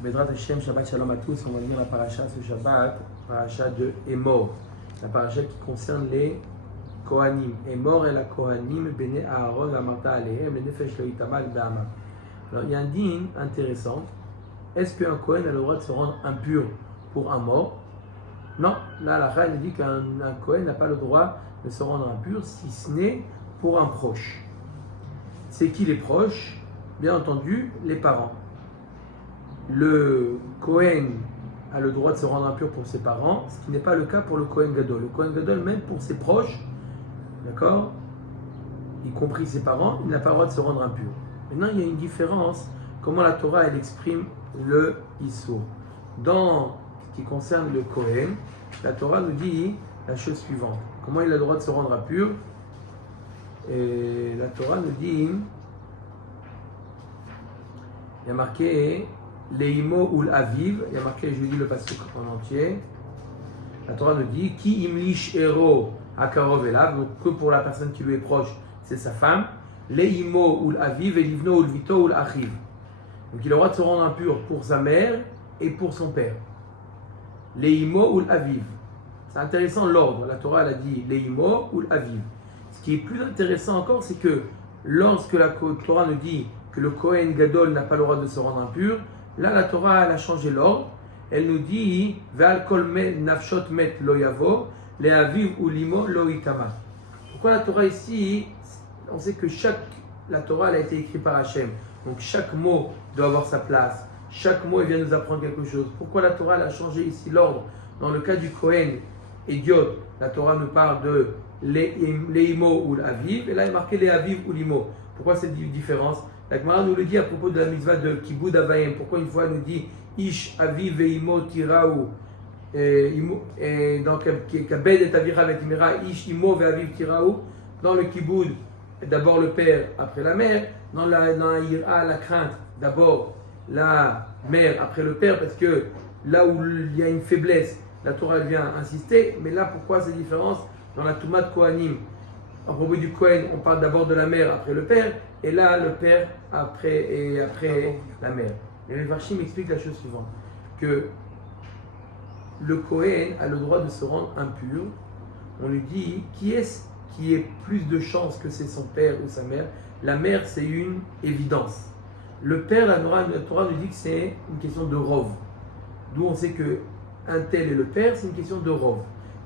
Bedrat Hashem, Shabbat Shalom à tous. On va lire la paracha ce Shabbat, paracha de Emor, la paracha qui concerne les Kohanim. Emor et la Kohanim, Bene Aaron, Amarta Alehem, le Nefesh lo Itamal Dama. Alors il y a un din intéressant. Est-ce qu'un Kohen a le droit de se rendre impur pour un mort? Non, là la Chai dit qu'un Kohen n'a pas le droit de se rendre impur si ce n'est pour un proche. C'est qui les proches? Bien entendu, les parents. Le Kohen a le droit de se rendre impur pour ses parents, ce qui n'est pas le cas pour le Kohen Gadol. Le Kohen Gadol, même pour ses proches, d'accord, y compris ses parents, il n'a pas le droit de se rendre impur. Maintenant, il y a une différence, comment la Torah, elle exprime le Issour. Dans ce qui concerne le Kohen, la Torah nous dit la chose suivante. Comment il a le droit de se rendre impur? Et la Torah nous dit, il y a marqué Leimo ou l'aviv, il y a marqué, je vous dis le pasuk en entier. La Torah nous dit Ki imlish ero akarov elav, donc que pour la personne qui lui est proche, c'est sa femme. Leimo ou l'aviv, et livno ou l'vito ou l'achiv. Donc il a le droit de se rendre impur pour sa mère et pour son père. Leimo ou l'aviv. C'est intéressant l'ordre. La Torah elle a dit Leimo ou l'aviv. Ce qui est plus intéressant encore, c'est que lorsque la Torah nous dit que le Kohen Gadol n'a pas le droit de se rendre impur, là la Torah elle a changé l'ordre. Elle nous dit Ve'al kol nafshot met lo yavo, le'aviv ou limo lo itama. Pourquoi la Torah ici? On sait que la Torah elle a été écrite par Hachem. Donc chaque mot doit avoir sa place. Chaque mot il vient nous apprendre quelque chose. Pourquoi la Torah elle a changé ici l'ordre? Dans le cas du Kohen idiot, la Torah nous parle de le'imo ou l'aviv, et là il est marqué le'aviv ou limo. Pourquoi cette différence? La Gemara nous le dit à propos de la mitzvah de Kibud Avayim. Pourquoi une fois elle nous dit Ish aviv ve'imo tiraou, et donc Kabed et Avira ve'timera Ish imo ve'aviv tiraou. Dans le Kibud, d'abord le père, après la mère. Dans la Ira, la crainte, d'abord la mère, après le père, parce que là où il y a une faiblesse, la Torah vient insister. Mais là, pourquoi cette différence? Dans la Toumat Kohanim, à propos du Kohen, on parle d'abord de la mère, après le père, et là, le père, après la mère. Et le Varchim explique la chose suivante, que le Kohen a le droit de se rendre impur. On lui dit, qui est-ce qui ait plus de chances que c'est son père ou sa mère? La mère, c'est une évidence. Le père, la Torah nous dit que c'est une question de rov. D'où on sait que un tel est le père, c'est une question de rov.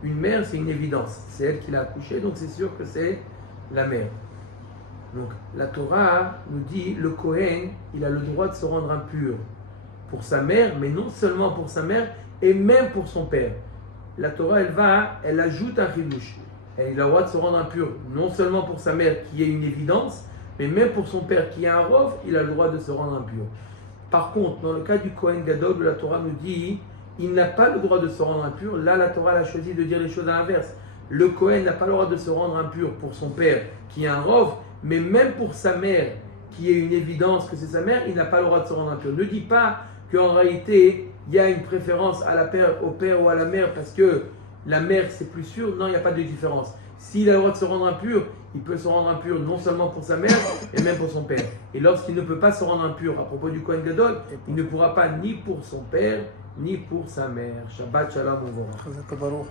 Une mère, c'est une évidence. C'est elle qui l'a accouché, donc c'est sûr que c'est la mère. Donc la Torah nous dit, le Kohen, il a le droit de se rendre impur pour sa mère, mais non seulement pour sa mère, et même pour son père. La Torah, elle ajoute un chidouche. Il a le droit de se rendre impur, non seulement pour sa mère, qui est une évidence, mais même pour son père, qui est un rov, il a le droit de se rendre impur. Par contre, dans le cas du Kohen Gadol, la Torah nous dit, il n'a pas le droit de se rendre impur. Là, la Torah a choisi de dire les choses à l'inverse. Le Kohen n'a pas le droit de se rendre impur pour son père, qui est un rov, mais même pour sa mère, qui est une évidence que c'est sa mère, il n'a pas le droit de se rendre impur. Ne dis pas qu'en réalité, il y a une préférence au père ou à la mère parce que la mère c'est plus sûr. Non, il n'y a pas de différence. S'il a le droit de se rendre impur, il peut se rendre impur non seulement pour sa mère, mais même pour son père. Et lorsqu'il ne peut pas se rendre impur à propos du Kohen Gadol, il ne pourra pas ni pour son père, ni pour sa mère. Shabbat Shalom, on